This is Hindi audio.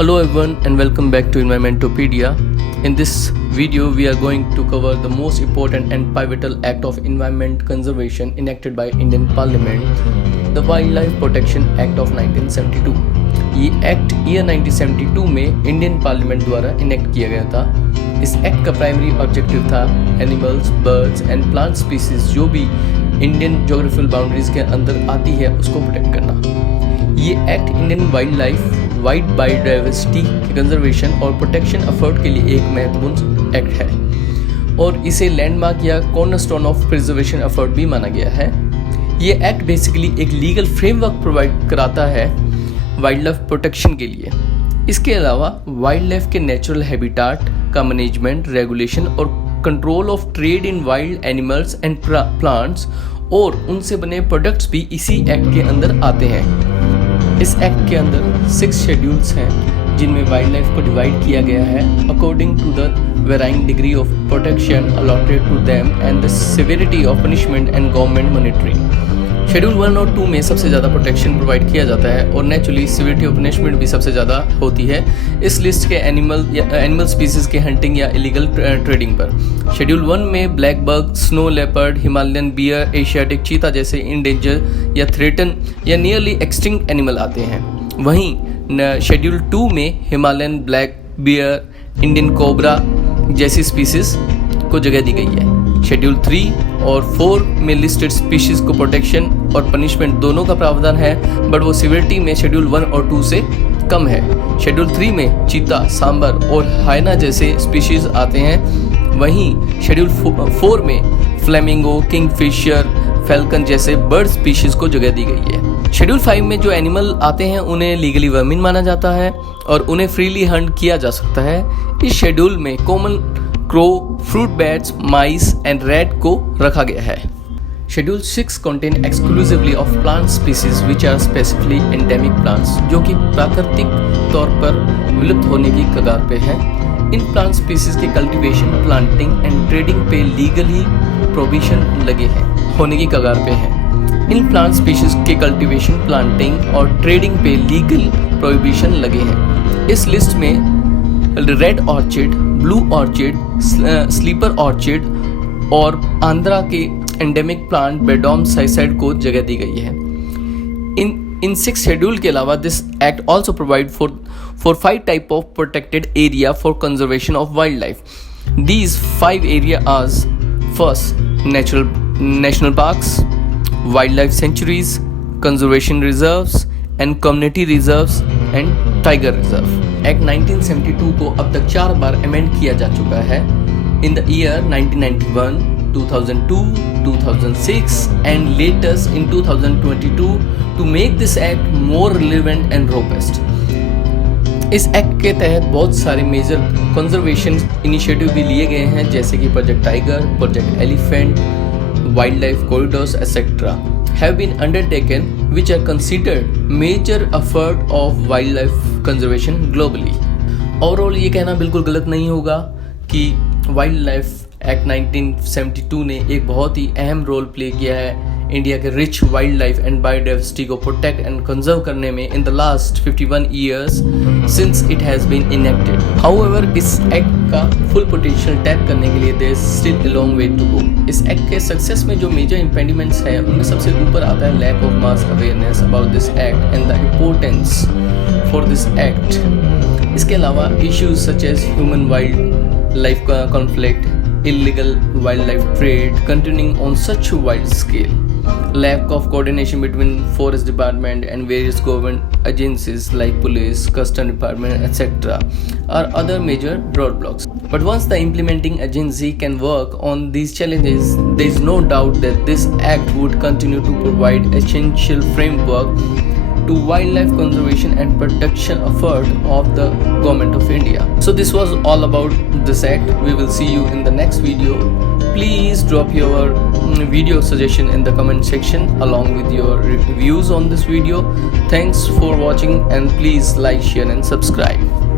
Hello everyone and welcome back to Environmentopedia. In this video we are going to cover the most important and pivotal act of environment conservation enacted by Indian Parliament, the Wildlife Protection Act of 1972. ये एक्ट ईयर 1972 में इंडियन पार्लियामेंट द्वारा इनेक्ट किया गया था। इस एक्ट का प्राइमरी ऑब्जेक्टिव था animals, birds and plant species जो भी इंडियन ज्योग्राफिकल बाउंड्रीज के अंदर आती है उसको प्रोटेक्ट करना। ये act Indian wild biodiversity conservation और प्रोटेक्शन एफर्ट के लिए एक महत्वपूर्ण एक्ट है और इसे लैंडमार्क या कॉर्नरस्टोन ऑफ प्रिजर्वेशन एफर्ट भी माना गया है। ये एक्ट बेसिकली एक लीगल फ्रेमवर्क प्रोवाइड कराता है वाइल्ड लाइफ प्रोटेक्शन के लिए। इसके अलावा वाइल्ड लाइफ के नेचुरल हैबिटाट का मैनेजमेंट, रेगुलेशन और control of trade in wild animals and plants और उनसे बने प्रोडक्ट्स भी इसी एक्ट के अंदर आते हैं। इस एक्ट के अंदर 6 शेड्यूल्स हैं जिनमें वाइल्ड लाइफ को डिवाइड किया गया है according to the varying degree of protection allotted to them and the severity of punishment and government monitoring. Schedule 1 और 2 में सबसे ज़्यादा प्रोटेक्शन प्रोवाइड किया जाता है और नेचुरली सिवियरिटी ऑफ पनिशमेंट भी सबसे ज़्यादा होती है इस लिस्ट के एनिमल स्पीसीज के हंटिंग या इलीगल ट्रेडिंग पर। शेड्यूल 1 में black buck, snow leopard, Himalayan bear, Asiatic cheetah जैसे इंडेंजर या थ्रेटन या नियरली एक्सटिंक्ट एनिमल आते हैं। वहीं शेड्यूल 2 में Himalayan black bear, Indian cobra जैसी स्पीसीज को जगह दी गई है। शेड्यूल 3 और 4 में लिस्टेड स्पीशीज को प्रोटेक्शन और पनिशमेंट दोनों का प्रावधान है, बट वो सिवियरिटी में शेड्यूल 1 और 2 से कम है। शेड्यूल 3 में चीता, सांबर और हाइना जैसे स्पीशीज आते हैं। वहीं शेड्यूल 4 में फ्लेमिंगो, किंगफिशर, फैल्कन जैसे बर्ड स्पीशीज को जगह दी गई है। शेड्यूल 5 में जो एनिमल आते हैं उन्हें लीगली वर्मिन माना जाता है और उन्हें फ्रीली हंट किया जा सकता है। इस शेड्यूल में common crow, fruit bats, mice and rat को रखा गया है। Schedule 6 contain exclusively of plant species which are specifically endemic plants जो कि प्राकृतिक तौर पर विलुप्त होने की कगार पे है। इन प्लांट स्पीसीज के कल्टीवेशन, प्लांटिंग एंड ट्रेडिंग पे लीगली प्रोहिबिशन लगे हैं, होने की कगार पे है। इन प्लांट स्पीशीज के कल्टीवेशन, प्लांटिंग और ट्रेडिंग पे लीगल प्रोहिबिशन लगे हैं। इस लिस्ट में red orchid, blue orchid, slipper orchid और आंध्रा के एंडेमिक प्लांट बेडोम साइसाइड को जगह दी गई है। इन 6 शेड्यूल के अलावा this act also provide for 5 type of protected area for conservation of wildlife. These 5 area are first national parks, wildlife sanctuaries, conservation reserves and community reserves and tiger reserve. Act 1972 को अब तक 4 बार अमेंड किया जा चुका है in the year 1991, 2002, 2006 and latest in 2022 to make this act more relevant and robust. इस एक्ट के तहत बहुत सारे मेजर कंजर्वेशन इनिशिएटिव भी लिए गए हैं जैसे कि project tiger, project elephant, wild life corridors etcetera have been undertaken which are considered major effort of wildlife conservation globally. Overall ये कहना बिल्कुल गलत नहीं होगा कि वाइल्ड लाइफ एक्ट 1972 ने एक बहुत ही अहम रोल प्ले किया है इंडिया के rich wildlife and biodiversity को प्रोटेक्ट एंड कंजर्व करने में in the last 51 years since it has been enacted. However इस एक्ट का फुल पोटेंशियल टैप करने के लिए there is still a long way to go. इस एक्ट के सक्सेस में जो मेजर इंपेडिमेंट्स हैं उनमें सबसे ऊपर आता है lack of mass awareness about this act and the importance for this act. इसके अलावा issues such as human wildlife conflict, illegal wildlife trade continuing on such a wide scale, lack of coordination between forest department and various government agencies like police, custom department, etc. are other major roadblocks. But once the implementing agency can work on these challenges, there is no doubt that this act would continue to provide essential framework to wildlife conservation and protection effort of the government of India. So this was all about this act. We will see you in the next video. Please drop your video suggestion in the comment section along with your views on this video. Thanks for watching and please like, share and subscribe.